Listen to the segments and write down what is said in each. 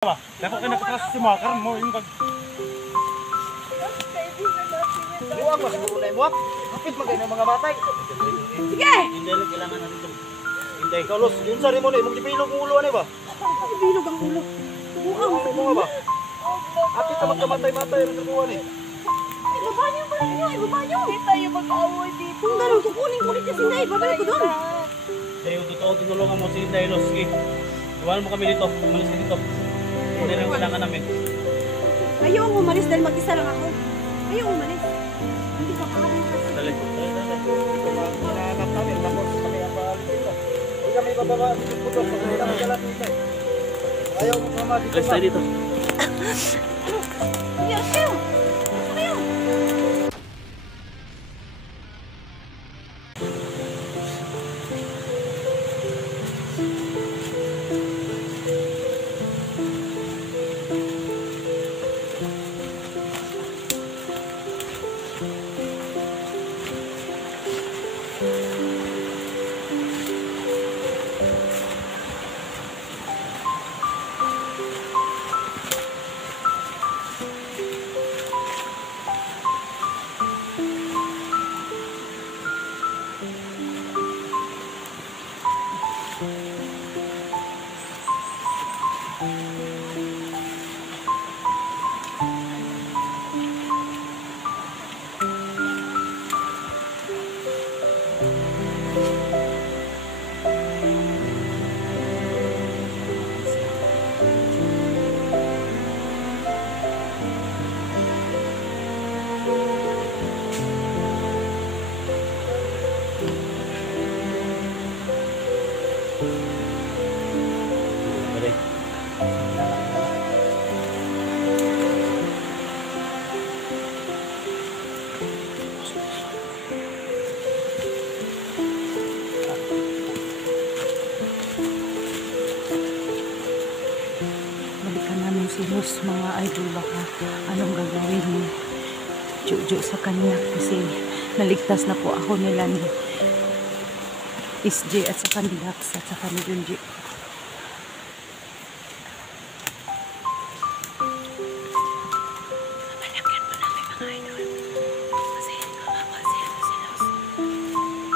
Ba? Dapat ka nakakas si Makar mo yung pag... Buwang mas gulay mo. Hapit magay ng mga batay. Sige! Hindi lang kailangan natin ito. Hindi, kalos. Yung ceremony, magdibilog ang ulo, ano ba? Bilog ang ulo. Buang. Ano mo nga ba? Hapit ka magkamatay-matay ang trabuhan eh. Ay, baba niyo ba ninyo? Ay, baba niyo. Hindi tayo mag-away dito. Kung gano'n, kukunin ko ulit si Sinday. Babalik ko doon. Dayo, totoo, tinulungan mo si Dailos. Sige, iwanan mo kami dito. Umalis ka dito. Hindi lang kailangan namin. Ayaw umalis dahil mag-isa lang ako. Ayaw umalis. Hindi ka kakain kasi. Dali. Ito mga hinahanap namin. Tapos kami ang paalis dito. Hindi kami bababa. Putok. Pagkali kami galat dito eh. Ayaw mo mama dito. Alis tayo dito. Yes, kayo. Ano kayo? Dali. Balikan namin si Luz, mga idol, baka anong gagawin ni Jojo sa kanya kasi naligtas na po ako nila ni SJ at sa ni Dax at sa ni Junji. Malagyan po namin mga idol kasi kawawa si Luz.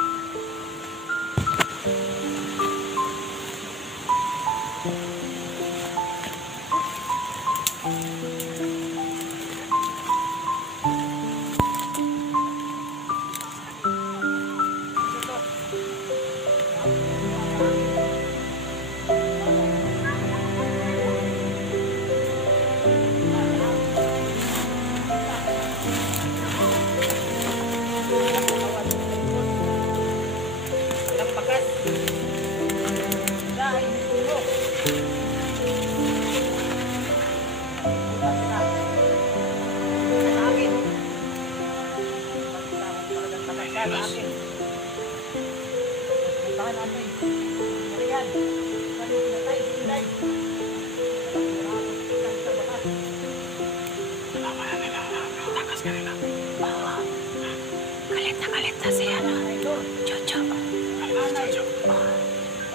Galit na si Jojo.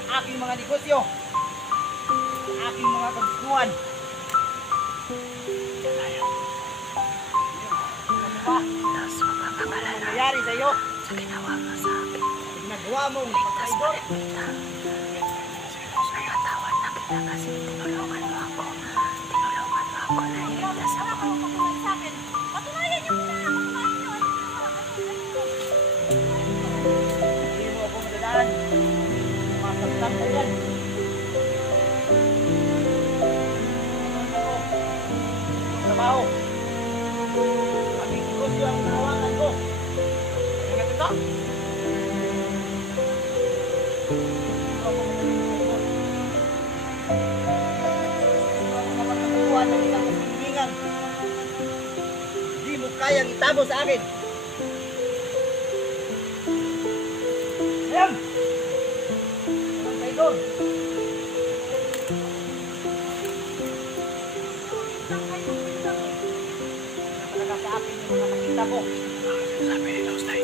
Aking mga negosyo. Aking mga kagustuhan. Tapos magpapakalala Nangyayari sa iyo. sa ginawa mo sa akin. Nagawa mong Ligtas pagkaidol. mo rin kita. Napatawad na kita kasi tinulungan mo ako. Tinulungan mo ako na iligtas ako. Patunayan niyo muna. Patunayan niyo. Hindi mo ako madadaan. Masagtang ka yan. Trabaho. Aking negosyo ang nahawakan ko. Ingat ito. Ng isang kasingingan. Hindi mo kayang itago sa akin. Ayan! Ayan kayo doon. Talaga sa akin yung mga nakita ko. Sabi ni Luz tayo.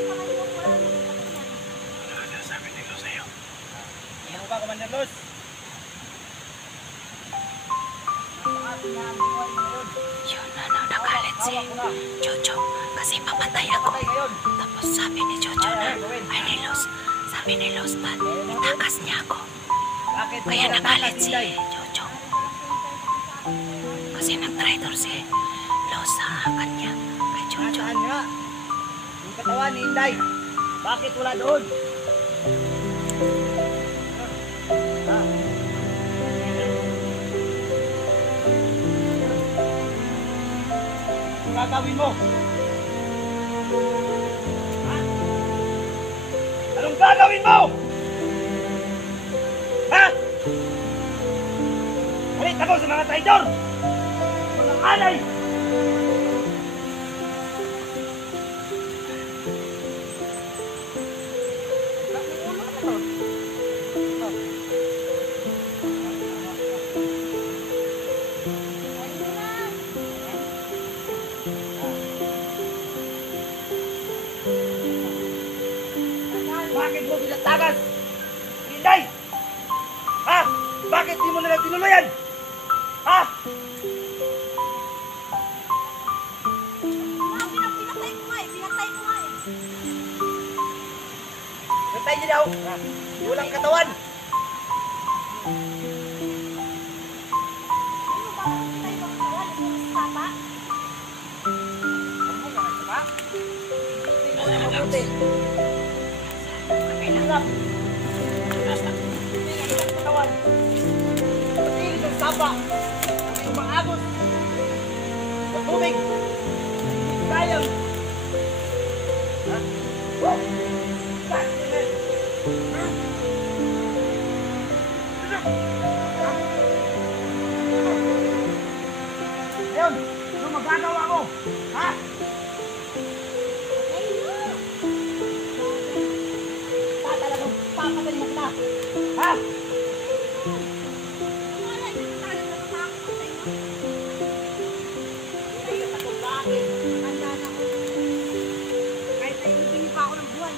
Sabi ni Luz sa'yo. Ano ba, Commander Luz? akin na ang buhay ngayon. Yun, nagalit si Jojo kasi papatay ako. Patay ngayon. Tapos sabi ni Jojo na, ay ni Los, sabi ni Los na itakas niya ako. Bakit mo Kaya nagalit tinatakas, si Inday? Jojo. Kasi nag-traitor si Los sa kanya, kay Jojo. Nasaan nga? Yung katawan ni Inday. Bakit wala doon? Ah. Ang gagawin mo? Ha? Anong gagawin mo? Ha? Halit ako sa mga traidor! Mga alay! Bakit mo pinatagas? Inday! Ha? Bakit di mo na lang tinuluyan? Ha? Pinatay ko nga eh. Pinatay ko nga eh. Natay niya daw. Walang katawan. Ano ba? Pinatay ko ang kawan. Ito ang sapa. Ano ka? Ha? Hindi mo na mabuti. Hirap. Hindi nga ilang katawan. Pati ang sapa. Ang umaagos. Sa tubig. Kayang. Ha? Wow! Ayun, ano magagawa mo? Ha? Talagang papatayin mo kita. Ha? Wala. Hindi ko talaga natatakot sa inyo. Hindi ka takot sa akin. Handa na ako. Kahit ay hindi pa ako ng buwan.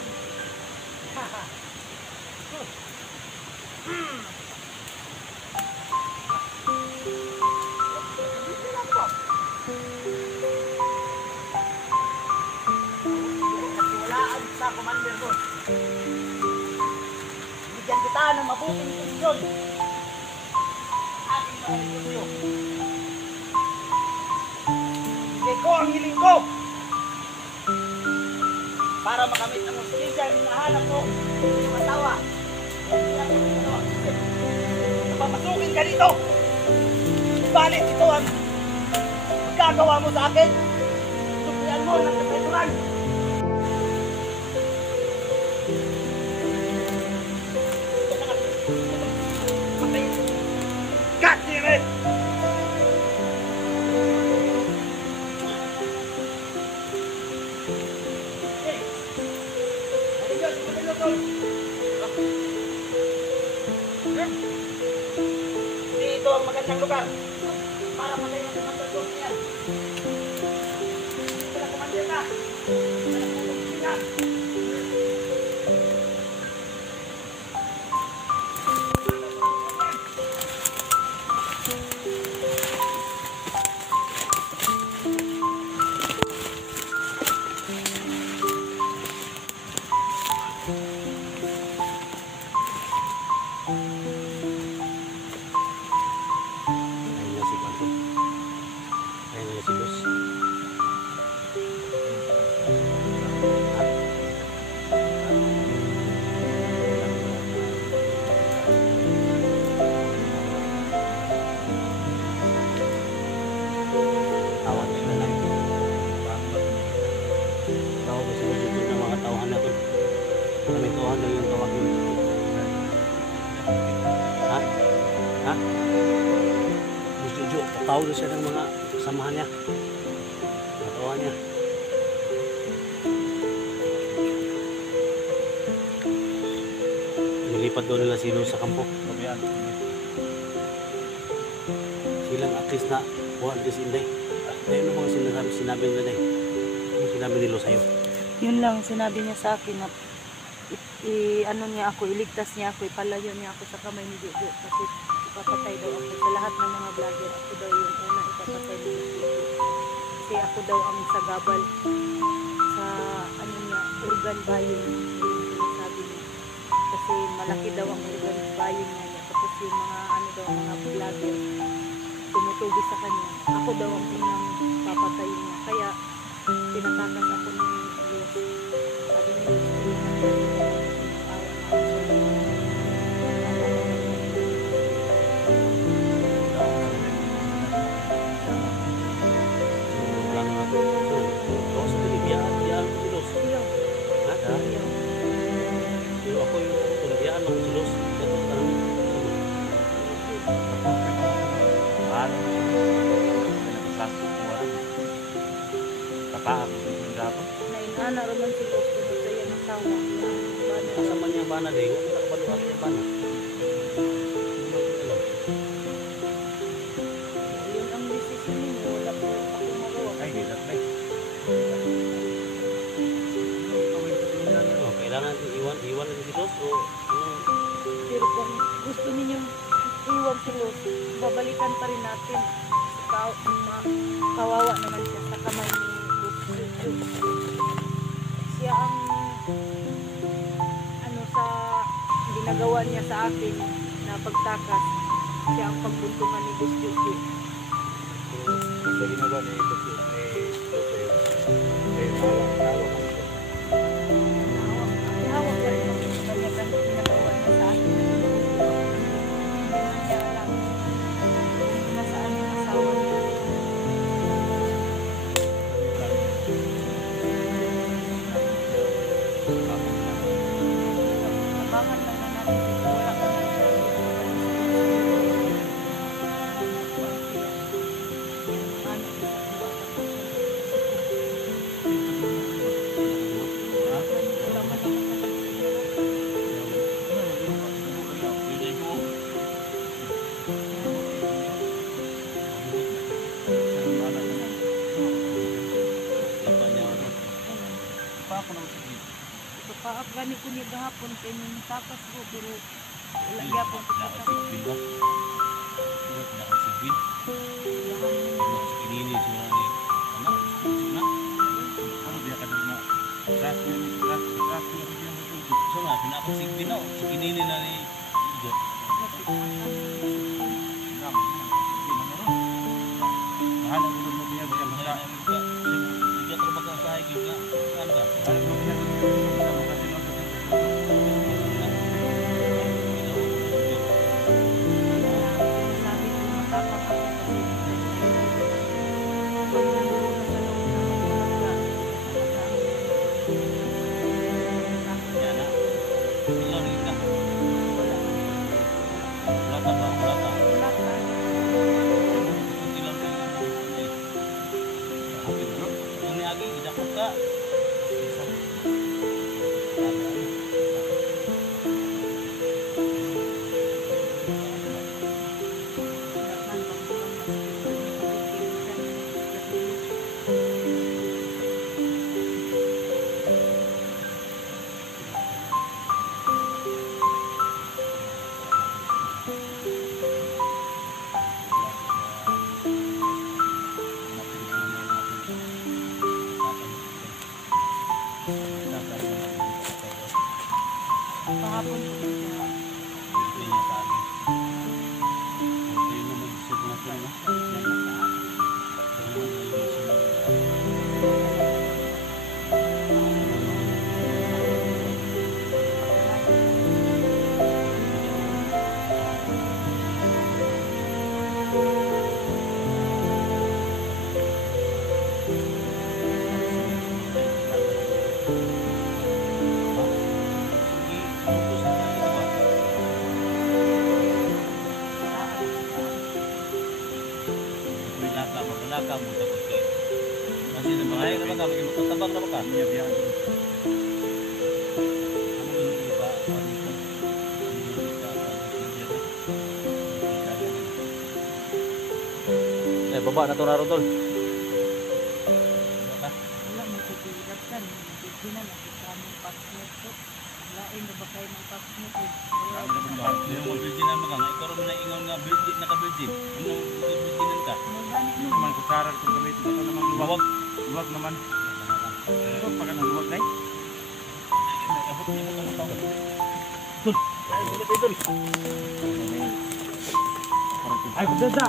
Katiwalaan sa commander mo. Bigyan kita ng mabuting posisyon. Aking mahalin ko. Bigay ko ang hiling ko. Para makamit ang justisya ang hinahanap ko. Yung asawa. Napapasukin ka dito. Balit ito ang magagawa mo sa akin. Suklian mo ng katrituran. God damn it! Hey! Halika, halika, tol. Dito ang magandang lugar para patayin ang mga tol niya. Dito na kumandir ka. Dito na. Ayun na si Panto. Ayun na si Los. Tawag nila lang. Tawag ko sa YouTube ng mga tauhan natin. Kami tauhan lang yung tawag yun. Ha? Ha? Gusto tatawag na siya ng mga kasamahan niya. Mga tauhan niya. Nilipat doon nila sino sa kampo. Silang at least na buwan this Inday. Ano bang sinabi nila Day? Ano sinabi nila sa'yo? Yun lang, sinabi niya sa akin na ano niya ako, iligtas niya ako, ipalayo niya ako sa kamay ni Jojo kasi ipapatay daw ako sa lahat ng mga vlogger. Ako daw yung ako daw ang sagabal sa ano niya, organ buying sabi niya. Kasi malaki daw ang organ buying niya. Tapos yung mga ano daw, mga vlogger tumutugi sa kanya. Ako daw ang unang papatayin niya. Kaya tinatakas ako ng Diyos. Sabi niya, tulungan niya yung awa Lang ako. So, sa Pilipiyaan, biyaan ko si Los. Ayaw, Ha? ayaw. Pero ako yung biyaan ako si Los. Ito, tanong. Paano mo pinag-plastic mo lang? Tapahan mo yung gapo? Nainana raman si Diyos kung sa iya nasawa. Asa man niya bana day, huwag kita kabaluhan niya bana. Yun ang decision niyo. Wala po ako magawa. Ay, gilat na eh. Oh, kailangan natin iwan natin si Los o ano? Pero kung gusto ninyong iwan si Los, babalikan pa rin natin. Kasi kawawa naman siya sa kamay ni Gusto. Siya ang ano sa ginagawa niya sa akin na pagtakas. Siya ang pagbuntungan ni Gusto. Sa ginagawa ni ito si hawak ka siya. Hawak ka rin ang kanya ginagawa niya sa akin. Hindi na niya alam kung nasaan yung asawa niya. Abangan lang na natin dito. Wala ka na siya. Wala man ako paap gani ko ni gahapon kay nung takas ko pero wala gyapon ko sa takas. Sabi ko matapak ako kasi pag nandoon ka sa loob ng magulang ka, wala ka. Pahapon po siya. Baba na ito na ron tol. Wala mo sigilat kan. Hindi na nakikita mo passport ko. Lain na ba kayo ng passport ko? Yung mga virgin na mga ikaw rin na ingaw nga virgin, naka-virgin. Anong virginan ka? Magani naman kutsara kung gamitin ito naman luwag. Luwag naman. Ito pag anong luwag na eh. Ay, benda.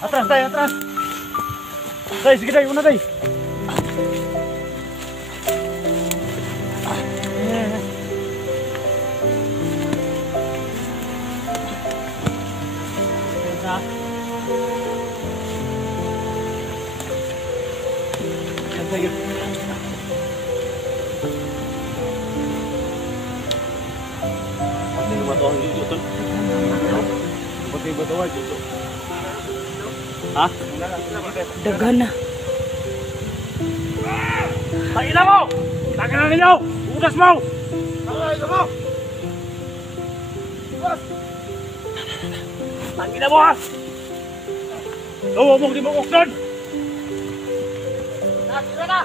Atras, day, atras. Day, sige day, una day. Pati naman ito ang dito, tol. Pati ba ito ang dito? Ha? Dagan na. Tangina mo! Tangina ninyo! Udas mo! Tangina mo! Tangina mo ha! Tawa mo, di mo uksan! Tira na!